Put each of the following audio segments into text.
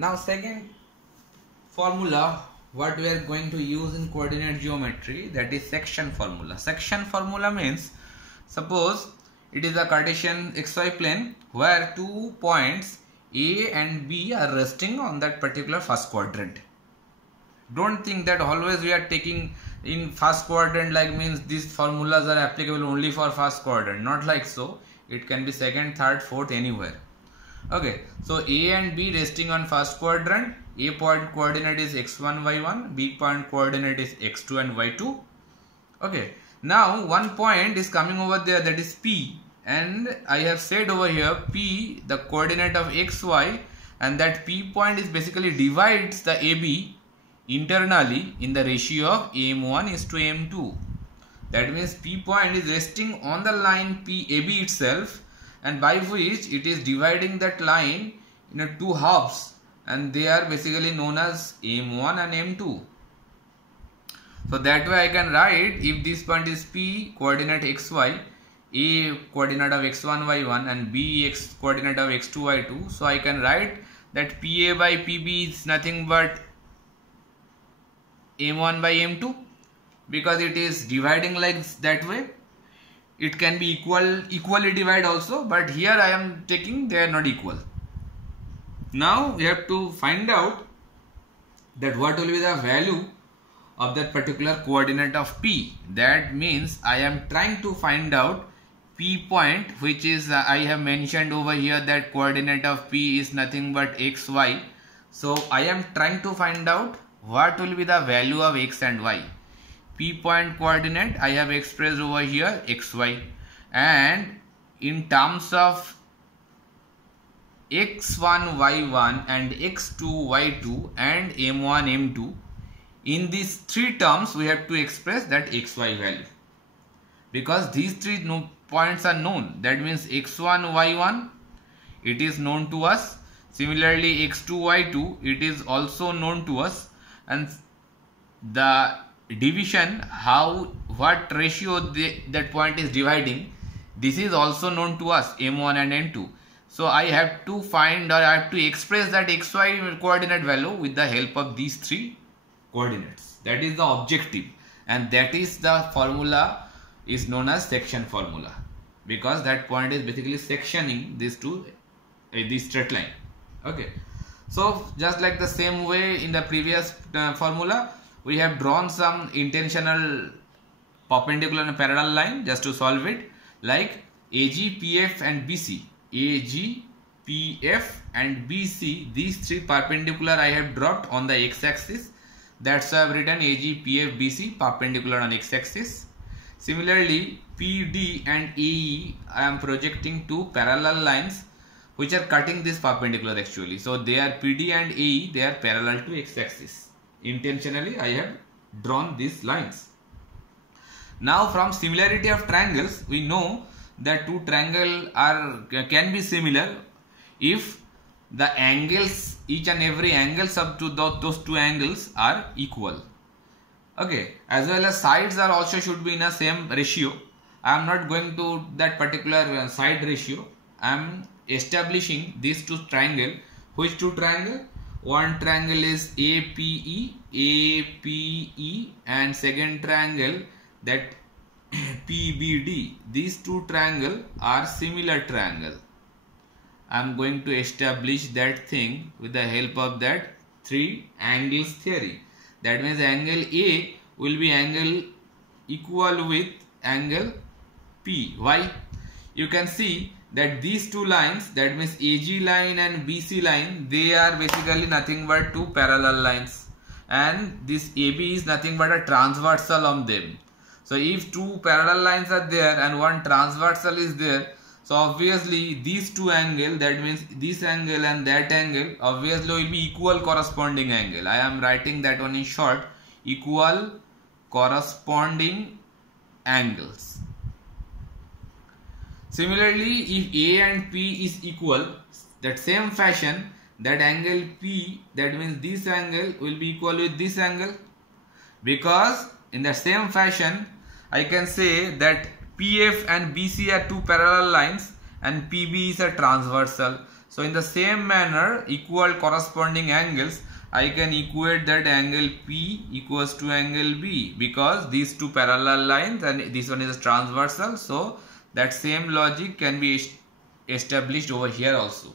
Now second formula what we are going to use in coordinate geometry, that is section formula. Section formula means, suppose it is a Cartesian xy plane where 2 points A and B are resting on that particular first quadrant. Don't think that always we are taking in first quadrant, like means these formulas are applicable only for first quadrant. Not like so. It can be second, third, fourth, anywhere. Okay, so A and B resting on first quadrant. A point coordinate is x1, y1. B point coordinate is x2 and y2. Okay, now one point is coming over there, that is P, and I have said over here P, the coordinate of xy, and that P point is basically divides the AB internally in the ratio of AM1 is to AM2. That means P point is resting on the line PAB itself, and by which it is dividing that line in two halves, and they are basically known as AM1 and AM2. So that way I can write, if this point is P coordinate xy, A coordinate of x1 y1 and B x coordinate of x2 y2, so I can write that PA by PB is nothing but AM1 by AM2, because it is dividing like that way. It can be equally divide also, but here I am taking they are not equal. Now we have to find out that what will be the value of that particular coordinate of P. That means I am trying to find out P point, which is I have mentioned over here that coordinate of P is nothing but xy. So I am trying to find out what will be the value of x and y. P point coordinate I have expressed over here xy, and in terms of x1 y1 and x2 y2 and m1 m2, in these three terms we have to express that xy value, because these three points are known. That means x1 y1 it is known to us, similarly x2 y2 it is also known to us, and the division, what ratio that point is dividing, this is also known to us, m1 and m2. So I have to find, or I have to express that xy coordinate value with the help of these three coordinates. That is the objective, and that is the formula is known as section formula, because that point is basically sectioning these two, this straight line. Okay, so just like the same way in the previous formula, we have drawn some intentional perpendicular and parallel line just to solve it, like AG, PF and BC. AG, PF and BC, these three perpendicular I have dropped on the x-axis. That's why I have written AG, PF, BC perpendicular on x-axis. Similarly, PD and AE, I am projecting two parallel lines which are cutting this perpendicular actually. So they are PD and AE, they are parallel to x-axis. Intentionally I have drawn these lines. Now from similarity of triangles, we know that two triangles can be similar if the angles, each and every angles up to those two angles are equal. Okay, as well as sides are also should be in a same ratio. I am not going to that particular side ratio. I am establishing these two triangle. Which two triangle? One triangle is APE, and second triangle that PBD. These two triangles are similar triangle. I am going to establish that thing with the help of that three angles theory. That means angle A will be angle equal with angle P. Why? You can see that these two lines, that means AG line and BC line, they are basically nothing but two parallel lines, and this AB is nothing but a transversal on them. So if two parallel lines are there and one transversal is there, so obviously these two angles, that means this angle and that angle, obviously will be equal corresponding angle. I am writing that one in short, equal corresponding angles. Similarly, if A and P is equal, that same fashion, that angle P, that means this angle will be equal with this angle, because in the same fashion I can say that PF and BC are two parallel lines and PB is a transversal. So in the same manner, equal corresponding angles, I can equate that angle P equals to angle B, because these two parallel lines and this one is transversal. So that same logic can be established over here also.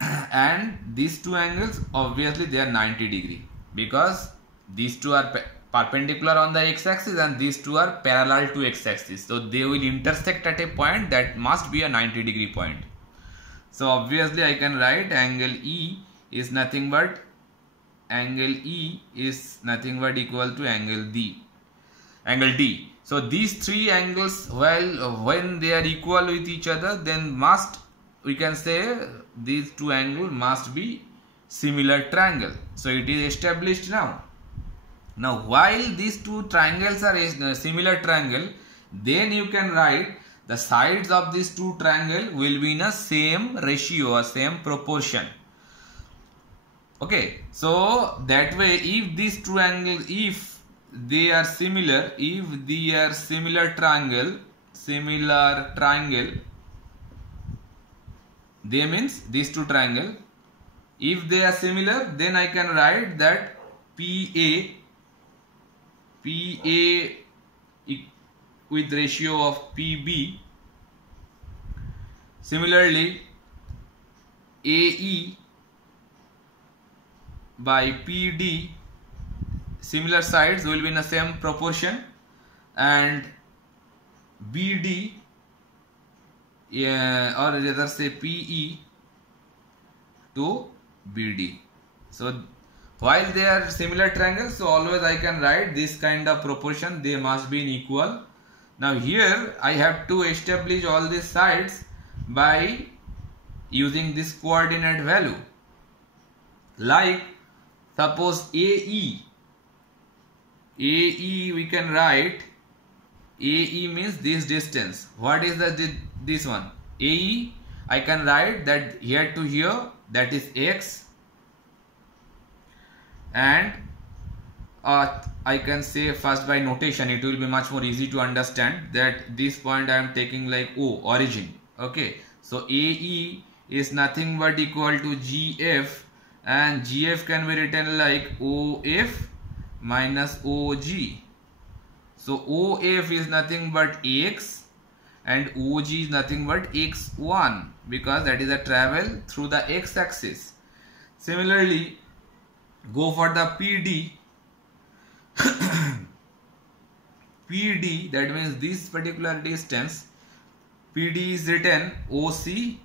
And these two angles, obviously they are 90 degree, because these two are perpendicular on the x-axis and these two are parallel to x-axis. So they will intersect at a point that must be a 90 degree point. So obviously I can write angle E is nothing but equal to angle D. So these three angles, when they are equal with each other, then we can say these two angles must be similar triangle. So it is established now. Now while these two triangles are a similar triangle, then you can write the sides of these two triangles will be in a same ratio or same proportion. Okay, so that way if these two angles, if they are similar triangle, they means these two triangle, if they are similar, then I can write that PA with ratio of PB. Similarly, AE by PD, similar sides will be in the same proportion, and BD or rather say PE to BD. So while they are similar triangles, so always I can write this kind of proportion, they must be equal. Now here I have to establish all these sides by using this coordinate value. Like suppose AE we can write, AE means this distance. What is this one? AE, I can write that here to here, that is x, and I can say first by notation, it will be much more easy to understand that this point I am taking like O, origin. Okay, so AE is nothing but equal to GF, and GF can be written like OF minus OG. So OF is nothing but x and OG is nothing but x1, because that is a travel through the x-axis. Similarly, go for the PD. PD, that means this particular distance, PD is written OC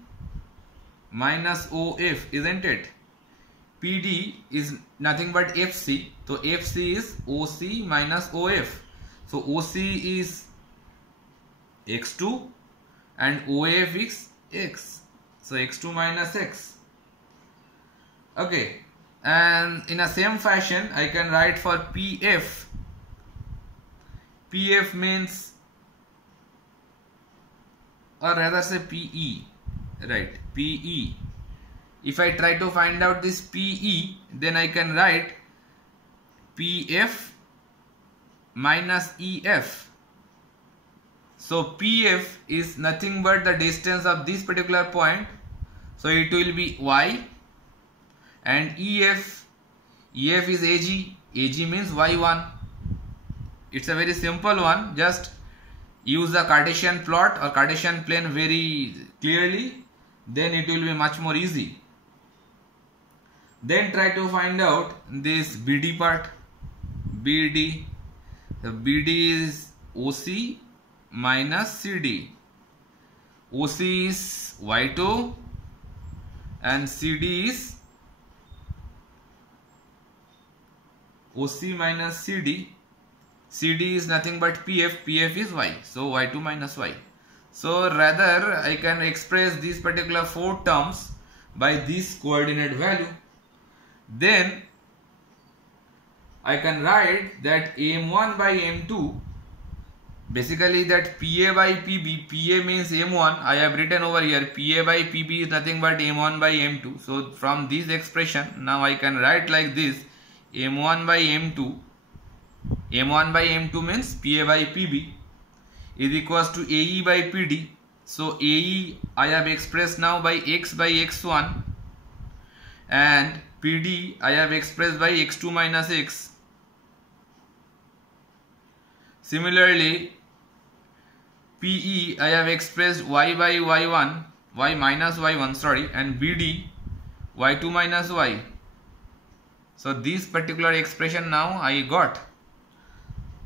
minus OF, isn't it? PD is nothing but FC, so FC is OC minus OF. So OC is x2 and OF is x, so x2 minus x. Okay, and in the same fashion I can write for PF. PF means, or rather say PE, right? PE. If I try to find out this PE, then I can write PF minus EF. So PF is nothing but the distance of this particular point, so it will be y, and EF is AG means y1. It's a very simple one, just use the Cartesian plot or Cartesian plane very clearly, then it will be much more easy. Then try to find out this BD part. BD, the BD is OC minus CD. OC is Y2 and CD is OC minus CD. CD is nothing but PF. PF is Y. So Y2 minus Y. So rather I can express these particular four terms by this coordinate value. Then I can write that M1 by M2, basically that PA by PB, PA means M1, I have written over here, PA by PB is nothing but M1 by M2. So from this expression, now I can write like this, M1 by M2, M1 by M2 means PA by PB is equals to AE by PD. So AE I have expressed now by x by x1, and PD I have expressed by x2 minus x. Similarly, PE I have expressed y by y1, y minus y1, sorry, and BD y2 minus y. So this particular expression now I got.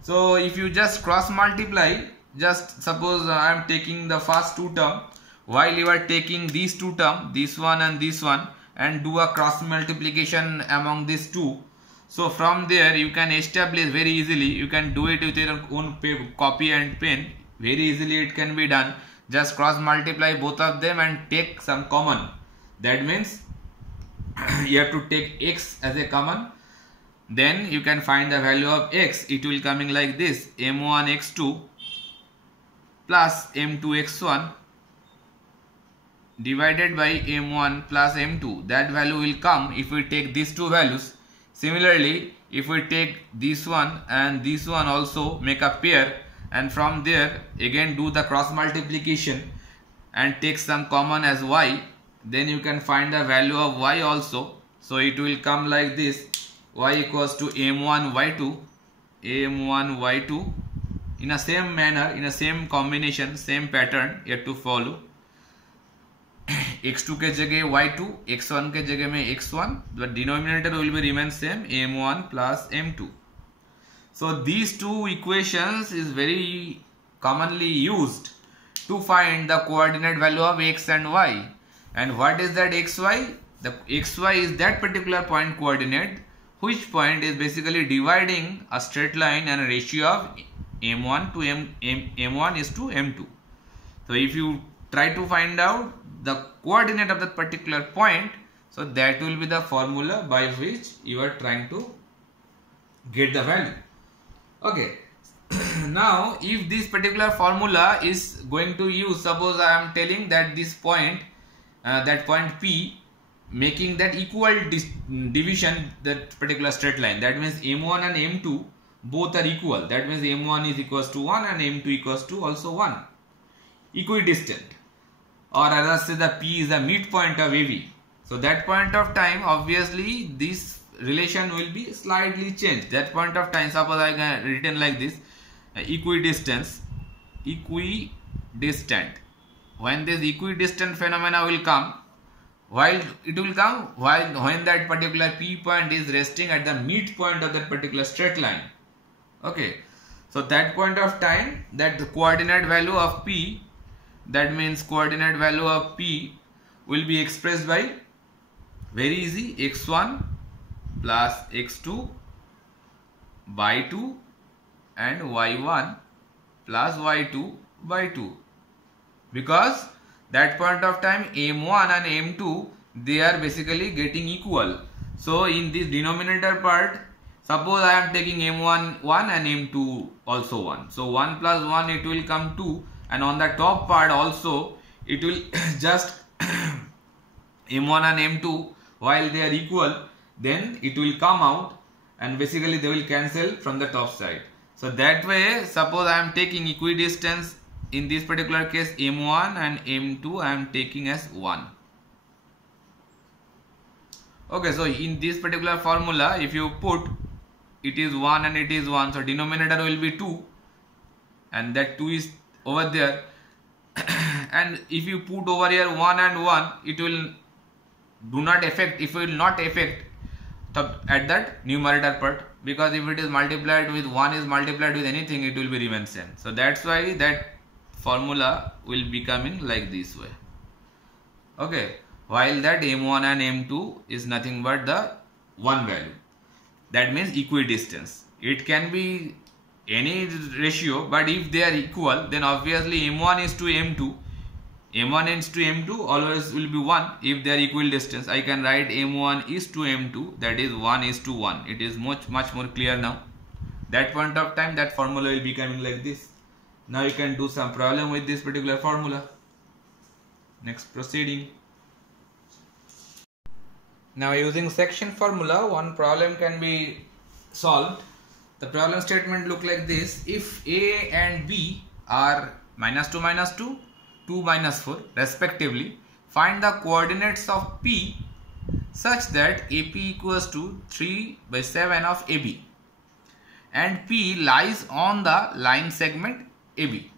So if you just cross multiply, just suppose I am taking the first two terms, while you are taking these two terms, this one, and do a cross multiplication among these two. So from there you can establish very easily, you can do it with your own copy and pen, very easily it can be done. Just cross multiply both of them and take some common. That means you have to take x as a common. Then you can find the value of x. It will coming like this: m1 x2 plus m2 x1 divided by m1 plus m2. That value will come if we take these two values. Similarly, if we take this one and this one also, make a pair, and from there again do the cross multiplication and take some common as y, then you can find the value of y also. So it will come like this: y equals to m1 y2, m1 y2, in a same manner, in a same combination, same pattern you have to follow. x2 के जगह y2, x1 के जगह में x1, the denominator will be remain same, m1 plus m2. So these two equations is very commonly used to find the coordinate value of x and y. And what is that xy? The xy is that particular point coordinate, which point is basically dividing a straight line and a ratio of m1 to m1 is to m2. So if you try to find out the coordinate of that particular point, so that will be the formula by which you are trying to get the value. Okay. Now if this particular formula is going to use, suppose I am telling that this point, that point P, making that equal division, that particular straight line, that means m1 and m2 both are equal. That means m1 is equals to 1 and m2 equals to also 1, equidistant. Or as I say, the P is the midpoint of AV. So that point of time, obviously this relation will be slightly changed. That point of time, suppose I can written like this: equidistant. When this equidistant phenomena will come, while it will come when that particular P point is resting at the midpoint of that particular straight line. Okay, so that point of time, that the coordinate value of P, that means coordinate value of P will be expressed by, very easy, x1 plus x2 by 2 and y1 plus y2 by 2, because that point of time m1 and m2, they are basically getting equal. So in this denominator part, suppose I am taking m1 1 and m2 also 1, so 1 plus 1 it will come 2, and on the top part also it will just m1 and m2, while they are equal, then it will come out and basically they will cancel from the top side. So that way, suppose I am taking equidistance, in this particular case m1 and m2 I am taking as 1. Okay, so in this particular formula, if you put it is 1 and it is 1, so denominator will be 2 and that 2 is over there. And if you put over here 1 and 1, it will not affect at that numerator part, because if it is multiplied with 1 is multiplied with anything, it will be remain same. So that's why that formula will be coming like this way. Okay, while that m1 and m2 is nothing but the one value, that means equidistance. It can be any ratio, but if they are equal, then obviously m1 is to m2, m1 is to m2 always will be 1 if they are equal distance. I can write m1 is to m2, that is 1 is to 1. It is much more clear now. That point of time, that formula will be coming like this. Now you can do some problem with this particular formula. Next, proceeding. Now using section formula, one problem can be solved. The problem statement look like this: if A and B are -2, 2 minus 4 respectively, find the coordinates of P such that AP equals to 3 by 7 of AB and P lies on the line segment AB.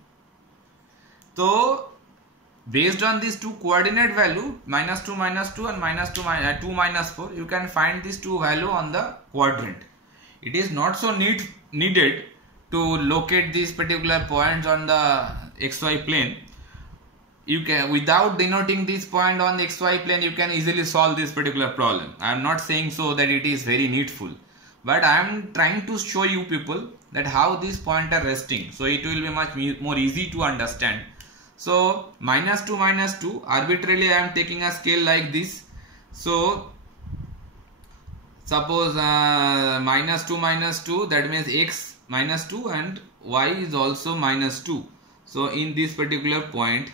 So based on these two coordinate value minus 2 and minus 2 minus 4, you can find these two value on the quadrant. It is not so needed to locate these particular points on the xy plane. You can, without denoting this point on the xy plane, you can easily solve this particular problem. I am not saying so that it is very needful, but I am trying to show you people that how these points are resting, so it will be much more easy to understand. So minus 2 arbitrarily I am taking a scale like this. So suppose minus 2 that means x minus 2 and y is also minus 2. So in this particular point,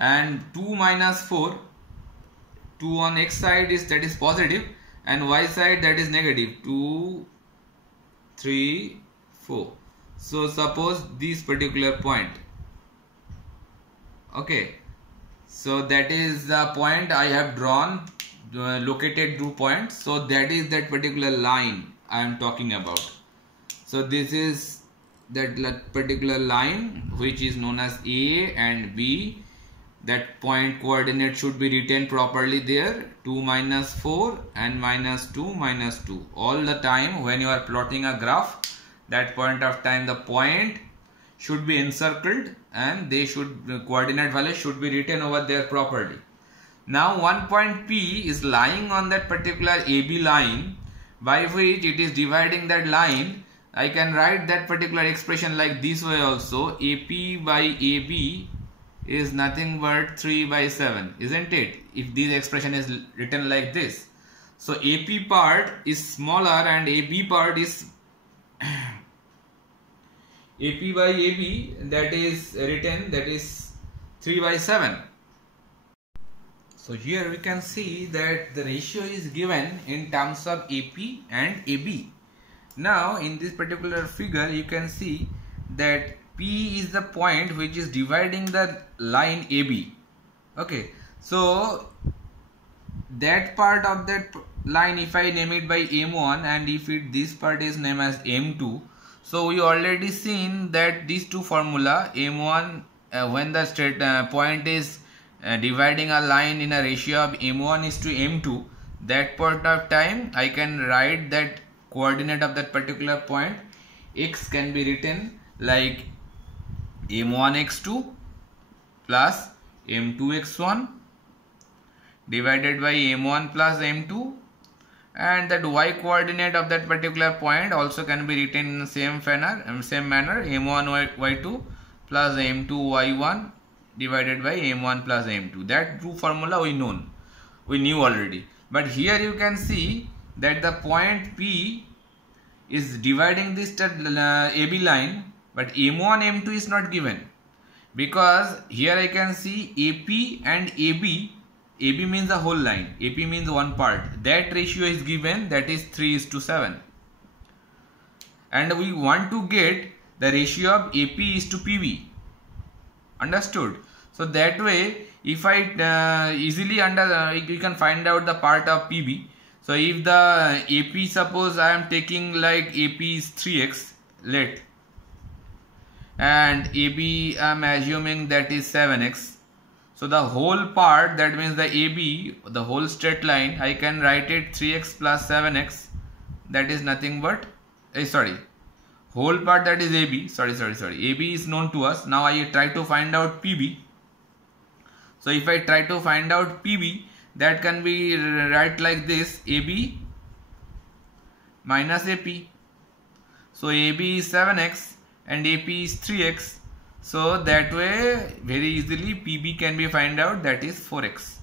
and 2 minus 4, 2 on x side is that is positive and y side that is negative, 2, 3, 4. So suppose this particular point, okay, so that is the point I have drawn, located 2 points. So that is that particular line I am talking about. So this is that particular line which is known as A and B. That point coordinate should be written properly there, 2 minus 4 and minus 2 minus 2. All the time when you are plotting a graph, that point of time the point should be encircled and they should, the coordinate value should be written over there properly. Now one point P is lying on that particular AB line, by which it is dividing that line. I can write that particular expression like this way also, AP by AB is nothing but 3 by 7, isn't it? If this expression is written like this. So AP part is smaller and AB part is AP by AB, that is written, that is 3 by 7. So here we can see that the ratio is given in terms of AP and AB. Now in this particular figure you can see that P is the point which is dividing the line AB. Okay, so that part of that line, if I name it by M1 and if this part is named as M2, so we already seen that these two formula M1 when the point is dividing a line in a ratio of M1 is to M2, that point of time I can write that coordinate of that particular point, x can be written like M1x2 plus M2x1 divided by M1 plus M2, and that y coordinate of that particular point also can be written in the same manner M1y2 plus M2y1 divided by M1 plus M2. That two formula we knew already, but here you can see that the point P is dividing this AB line, but M1 M2 is not given, because here I can see AP and AB. AB means the whole line, AP means one part. That ratio is given, that is 3:7, and we want to get the ratio of AP is to PB. Understood? So that way, if I easily you can find out the part of PB. So if the AP, suppose I am taking like AP is 3x, let, and AB I am assuming that is 7x. So the whole part, that means the AB, the whole straight line, I can write it 3x plus 7x, that is nothing but, whole part, that is AB, AB is known to us. Now I try to find out PB. So if I try to find out PB, that can be write like this, AB minus AP. So AB is 7x and AP is 3x. So that way very easily PB can be find out, that is 4x.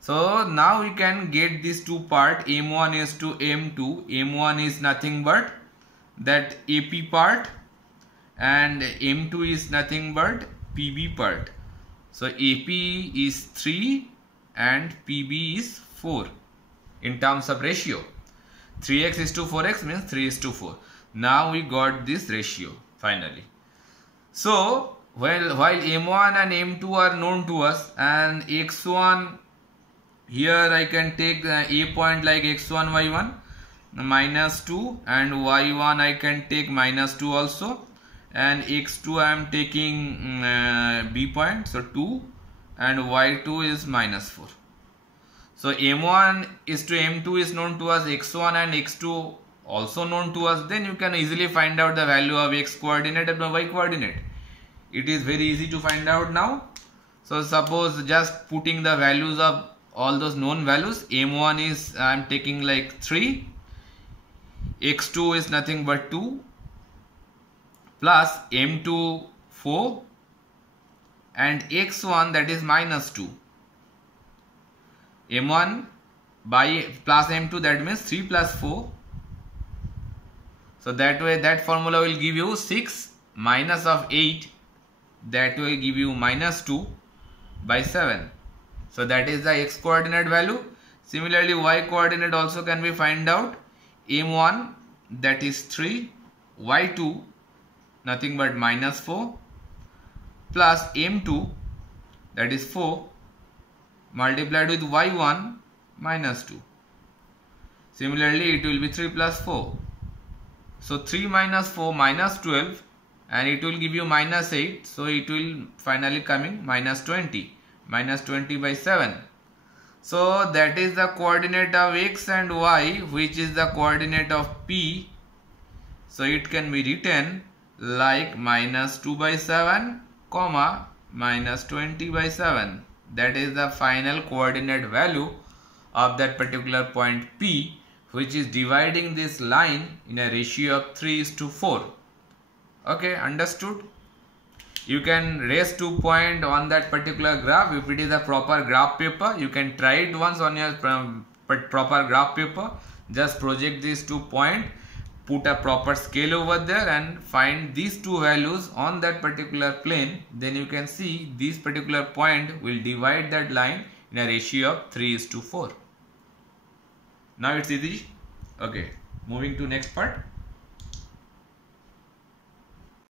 So now we can get these two part, M1 is to M2. M1 is nothing but that AP part and M2 is nothing but PB part. So AP is 3 and PB is 4 in terms of ratio. 3x is to 4x means 3 is to 4. Now we got this ratio finally. So Well, while m1 and m2 are known to us, and x1, here I can take a point like x1 y1 minus 2, and y1 I can take minus 2 also, and x2 I am taking b point, so 2, and y2 is minus 4. So m1 is to m2 is known to us, x1 and x2 also known to us. Then you can easily find out the value of x coordinate and y coordinate. It is very easy to find out now. So suppose just putting the values of all those known values, m1 is I am taking like 3, x2 is nothing but 2, plus m2 4, and x1 that is minus 2. m1 by plus m2, that means 3 plus 4. So that way that formula will give you 6 minus of 8, that will give you minus 2 by 7. So that is the x coordinate value. Similarly, y coordinate also can be find out. m1 that is 3, y2 nothing but minus 4, plus m2 that is 4 multiplied with y1 minus 2. Similarly, it will be 3 plus 4. So 3 minus 4 minus 12, and it will give you minus 8. So it will finally coming minus 20. Minus 20 by 7. So that is the coordinate of x and y, which is the coordinate of P. So it can be written like minus 2 by 7, comma minus 20 by 7. That is the final coordinate value of that particular point P, which is dividing this line in a ratio of 3:4. Okay, understood? You can raise 2 points on that particular graph. If it is a proper graph paper, you can try it once on your proper graph paper. Just project these 2 points, put a proper scale over there, and find these 2 values on that particular plane. Then you can see this particular point will divide that line in a ratio of 3:4. Now it's easy. Okay, moving to next part.